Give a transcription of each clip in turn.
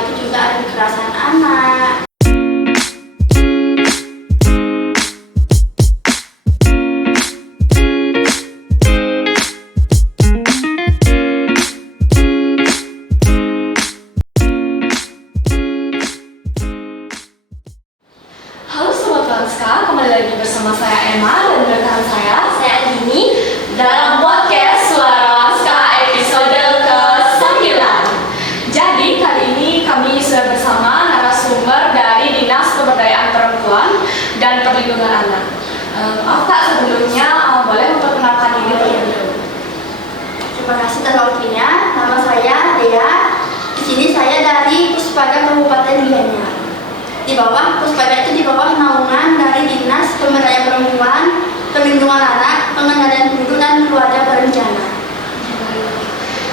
itu juga ada kekerasan anak. Halo Sobat Lanska, kembali lagi bersama saya Emma dan rekan saya Dini dalam podcast Suara Lanska episode ke-9. Jadi kali ini kami sudah bersama narasumber dari Dinas Pemberdayaan Perempuan dan Perlindungan Anak. Maaf Kak, sebelumnya boleh memperkenalkan diri terlebih dahulu. Terima kasih atas waktunya. Nama saya Dea. Di sini saya dari Puspaga Kabupaten Gianyar. Di bawah Puspaga itu di bawah naungan dari Dinas Pemberdayaan Perempuan, Perlindungan Anak, Pengendalian Penduduk dan Keluarga Berencana.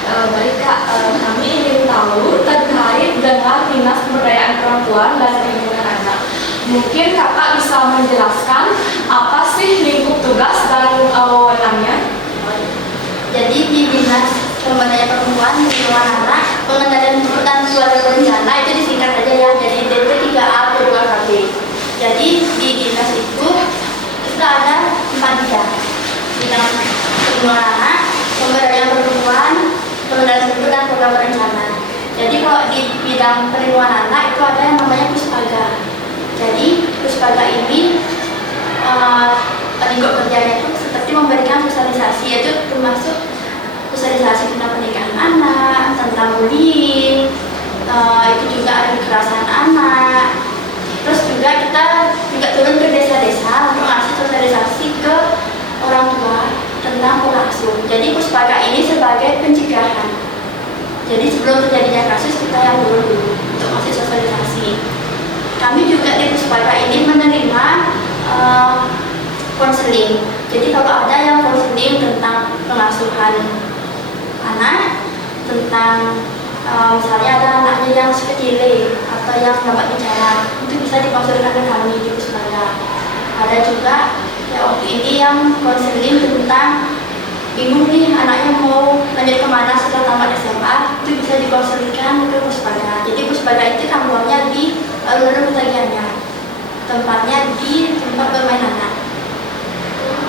Baik Kak, kami ingin tahu terkait dengan Dinas Pemberdayaan Perempuan dan Perlindungan Anak. Mungkin Kakak bisa menjelaskan apa sih lingkup tugas dan wewenangnya? Jadi di Dinas Pemberdayaan Perempuan, Perlindungan Anak, Pengendalian Penduduk dan Keluarga Berencana itu disingkat aja ya, jadi DP3A P2KB. Jadi di dinas itu ada 4 bidang. Bidang perlindungan anak, pemberdayaan perempuan, pengendalian penduduk dan program berencana. Jadi kalau di bidang perlindungan anak itu ada yang namanya Puspaga. Jadi Puspaga ini lingkup kerjanya itu seperti memberikan sosialisasi, yaitu termasuk sosialisasi tentang pernikahan anak, tentang bullying, itu juga ada kekerasan anak. Terus juga kita turun ke desa-desa untuk ngasih sosialisasi ke orang tua tentang pola asuh. Jadi Puspaga ini sebagai pencegahan. Jadi sebelum terjadinya kasus kita yang turun dulu untuk ngasih sosialisasi. Kami juga di Puspaga ini menerima konseling. Jadi kalau ada yang konseling tentang pengasuhan anak, tentang misalnya ada anaknya yang sekecil atau yang dapat bicara, itu bisa dikonsulkan ke kami di Puspaga. Ada juga ya waktu ini yang konseling tentang bingung nih anaknya mau lanjut kemana setelah tamat SMA, itu bisa dikonsulkan ke Puspaga. Jadi Puspaga itu kantornya di alun-alun Kota Gianyar, tempatnya di tempat bermain anak.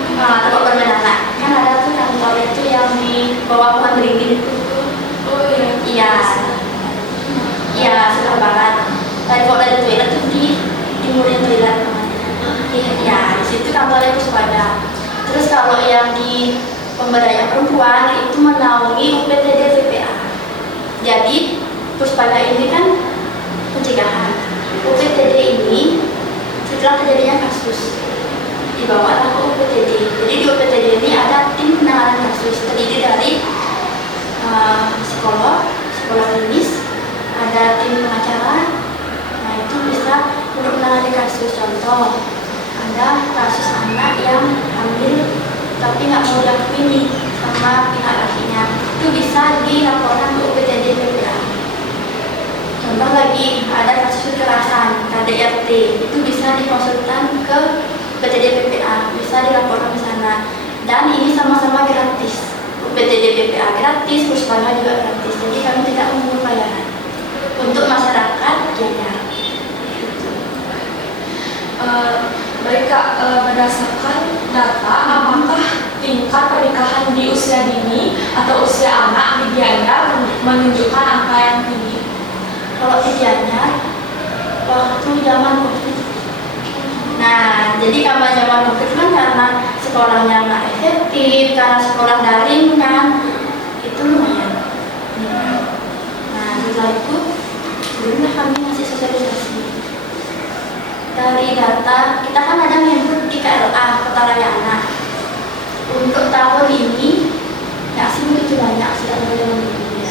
Tempat bermain anak kan ada tuh kantor itu yang di bawah pohon beringin itu. Oh iya. Iya, sebelah barat. Tadi kalau dari toilet tuh di timurin toilet. Iya, di situ kantornya Puspaga. Terus kalau yang di pemberdayaan perempuan itu menaungi UPTD TPA. Jadi Puspaga ini kan pencegahan. UPTD ini setelah terjadinya kasus dibawalah ke UPTD. Jadi di UPTD ini ada tim penanganan kasus terdiri dari psikolog klinis, ada tim pengacara. Nah itu bisa untuk menangani kasus. Contoh, ada kasus anak yang hamil tapi nggak mau diakui nih sama pihak lakinya, itu bisa dilaporkan ke UPTD PPA. Contoh lagi, ada kasus kekerasan KDRT, itu bisa dikonsultan ke UPTD PPA, bisa dilaporkan ke sana. Dan ini sama-sama gratis. UPTD PPA gratis, Puspaga juga gratis. Jadi kami tidak memungut bayaran untuk masyarakat Gianyar. Baik Kak, berdasarkan data, apakah tingkat pernikahan di usia dini atau usia anak di Gianyar menunjukkan angka yang tinggi? Kalau di Gianyar, waktu zaman COVID. Nah, jadi kalau zaman COVID kan karena sekolahnya nggak efektif, karena sekolah daring kan, itu lumayan. Nah, setelah itu, sebelumnya kami ngasih sosialisasi. Dari data, kita kan ada input di KLA, Kota Raya Anak. Untuk tahun ini, nggak sih begitu banyak, sudah zaman ini.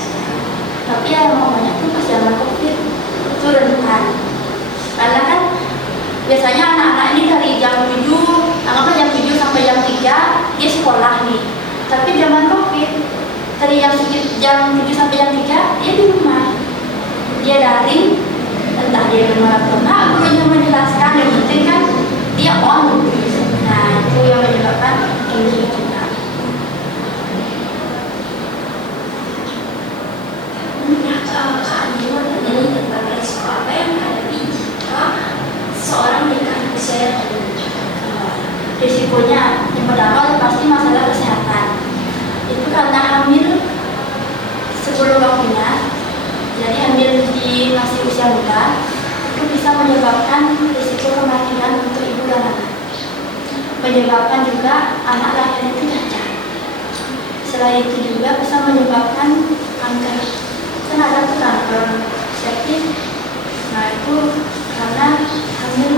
Tapi ya mau banyak pun pas zaman COVID, itu rentan. Karena kan biasanya anak-anak ini dari jam 7, anggaplah jam 7 sampai jam 3 dia sekolah nih. Tapi zaman COVID, dari jam 7 sampai jam 3 dia di rumah. Dia daring, entah dia di mana pun. Nah, gurunya menjelaskan, yang penting kan dia on. Nah, itu yang menyebabkan ini juga. Ini tentang seseorang dengan usia yang tua? Risikonya yang pertama pasti masalah kesehatan. Itu karena hamil sebelum waktunya, jadi hamil di masih usia muda itu bisa menyebabkan risiko kematian untuk ibu dan anak. Menyebabkan juga anak lahirnya itu cacat. Selain itu juga bisa menyebabkan kanker. Kan ada tuh kanker septik. Nah itu karena hamil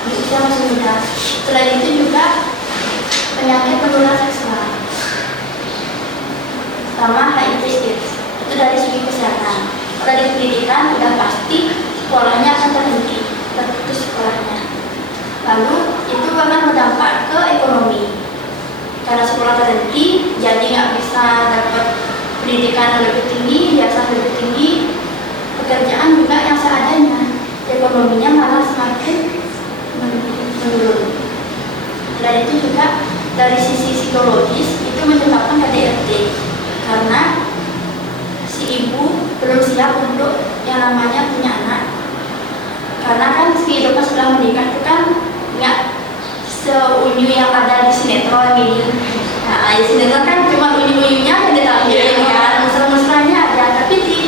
di usia masih muda. Selain itu juga penyakit menular seksual sama HIV/AIDS. Itu dari segi kesehatan. Kalau di pendidikan udah pasti sekolahnya akan terputus sekolahnya. Lalu itu akan berdampak ke ekonomi. Karena sekolah terhenti, jadi nggak bisa dapat pendidikan yang lebih tinggi, ijazah lebih tinggi, pekerjaan juga yang seadanya. Ekonominya malah semakin menurun. Dan itu juga dari sisi psikologis itu menyebabkan KDRT karena si ibu belum siap untuk yang namanya punya anak. Karena kan kehidupan setelah menikah itu kan nggak seunyu yang ada di sinetron ini. Nah, di sinetron kan cuma unyu-unyunya yang ditampilin kan, mesra-mesranya aja, tapi di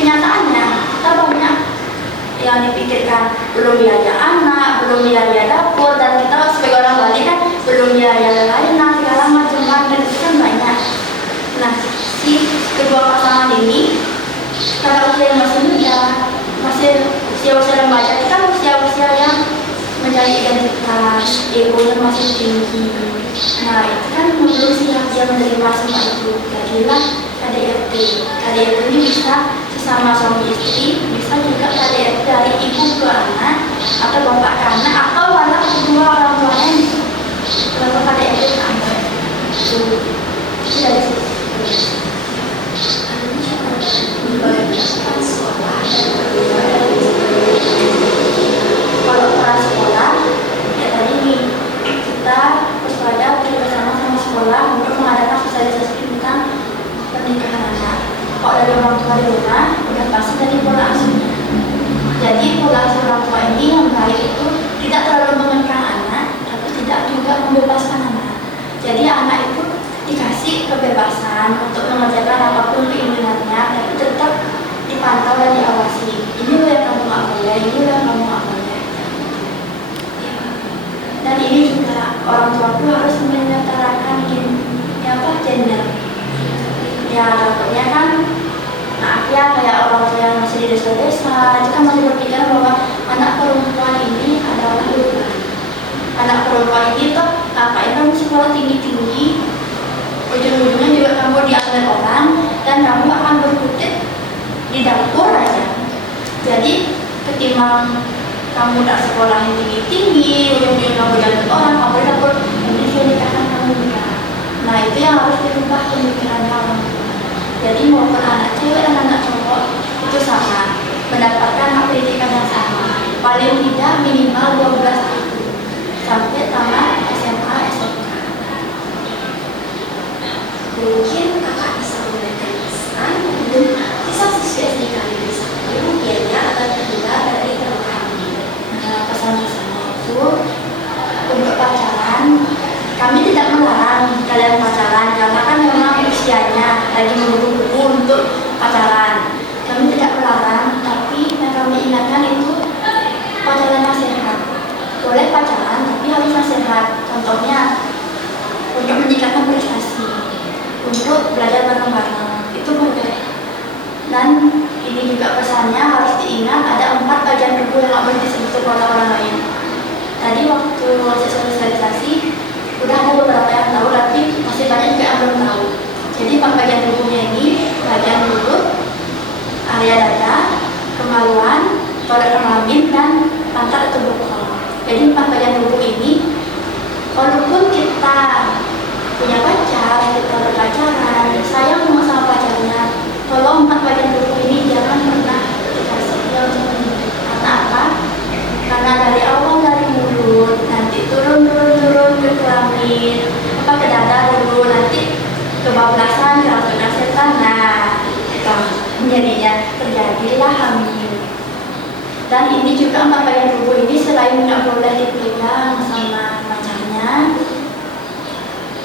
kenyataannya kita banyak yang dipikirkan, belum biaya anak, belum biaya dapur, dan kita sebagai orang Bali kan belum biaya lain, segala macam dan itu kan banyak. Nah, si kedua pasangan ini kalau usia yang masih muda, masih usia remaja, itu kan usia yang mencari identitas, egonya masih tinggi. Nah, itu kan belum siap dia menerima semua itu. Jadilah KDRT. KDRT ini bisa sesama suami istri, bisa juga KDRT dari ibu ke anak, atau bapak ke anak, atau malah kedua orang tuanya yang melakukan KDRT ke anak. Itu dari situ. Kalau para sekolah, ya tadi nih kita waspada bersama sama sekolah untuk mengadakan sosialisasi tentang pernikahan anak. Kalau dari orang tua di rumah, udah pasti dari pola asuhnya. Jadi pola asuh orang tua ini yang baik itu tidak terlalu menekan anak, tapi tidak juga membebaskan anak. Jadi anak itu dikasih kebebasan untuk mengerjakan apapun keinginannya, tapi tetap dipantau dan diawasi. Ini loh yang kamu nggak boleh, ini loh yang kamu nggak boleh. Dan ini juga orang tua itu harus menyetarakan gender. Ya takutnya kan, maaf ya, kayak orang tua yang masih di desa-desa, itu kan masih berpikiran bahwa anak perempuan ini adalah urutan. Anak perempuan ini tuh ngapain kamu sekolah tinggi-tinggi, ujung-ujungnya juga kamu diambil orang dan kamu akan berkutit di dapur aja. Jadi ketimbang kamu tak sekolah yang tinggi-tinggi, ujung-ujungnya kamu diambil orang, kamu di dapur, ini saya nikahkan kamu nikah. Nah itu yang harus dirubah pemikiran kamu. Jadi maupun anak cewek dan anak cowok itu sama, mendapatkan hak pendidikan yang sama. Paling tidak minimal 12 tahun sampai tamat SMA, SMK. Mungkin kakak bisa memberikan pesan untuk siswa-siswi SD kami bisa kemudiannya agar terhindar dari pernikahan. Nah, pesan-pesannya itu untuk pacaran, kami tidak melarang kalian pacaran karena kan memang usianya lagi menunggu untuk pacaran. Kami tidak melarang, tapi yang kami ingatkan itu pacaran yang sehat. Boleh pacaran, tapi harus sehat. Contohnya untuk meningkatkan prestasi, untuk belajar bareng-bareng, itu boleh. Dan ini juga pesannya harus diingat ada 4 bagian tubuh yang nggak boleh disentuh oleh orang lain. Tadi waktu sosialisasi udah ada beberapa yang tahu, tapi masih banyak juga yang belum tahu. Jadi 4 bagian tubuhnya ini, bagian mulut, area dada, kemaluan, pada kelamin, dan pantat atau bokong. Jadi 4 bagian tubuh ini, walaupun kita punya pacar, kita berpacaran, sayang sama pacarnya, tolong 4 bagian tubuh ini jangan pernah dikasih dia untuk menyebut. Karena apa? Karena dari awal dari mulut, nanti turun ke kelamin, ke dada dulu, nanti kebablasan, keracunan setan. Nah, jadinya terjadilah hamil. Dan ini juga 4 bagian tubuh ini selain nggak boleh dipegang sama pacarnya,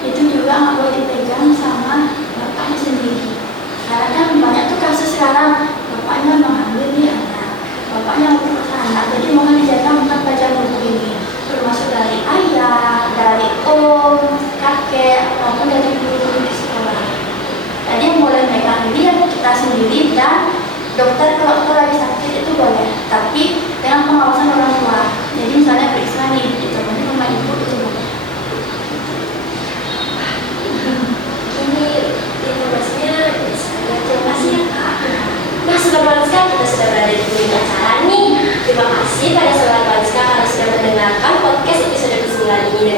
itu juga nggak boleh dipegang sama bapaknya sendiri. Karena kan banyak tuh kasus sekarang bapaknya mengambil nih anak, bapaknya memperkosa anak, jadi mohon dijaga 4 bagian tubuh ini, termasuk dari ayah, dari om, kakek, maupun dari guru-guru di sekolah. Jadi yang boleh megang ini ya kita sendiri dan dokter kalau kita lagi sakit itu boleh, tapi dengan pengawasan orang tua. Jadi misalnya periksa nih, ditemani sama ibu itu boleh. Ini informasinya terima kasih ya Kak. Nah, Sobat Wanska, kita sudah berada di ujung acara nih. Terima kasih pada Sobat Wanska karena sudah mendengarkan podcast episode ke-9 ini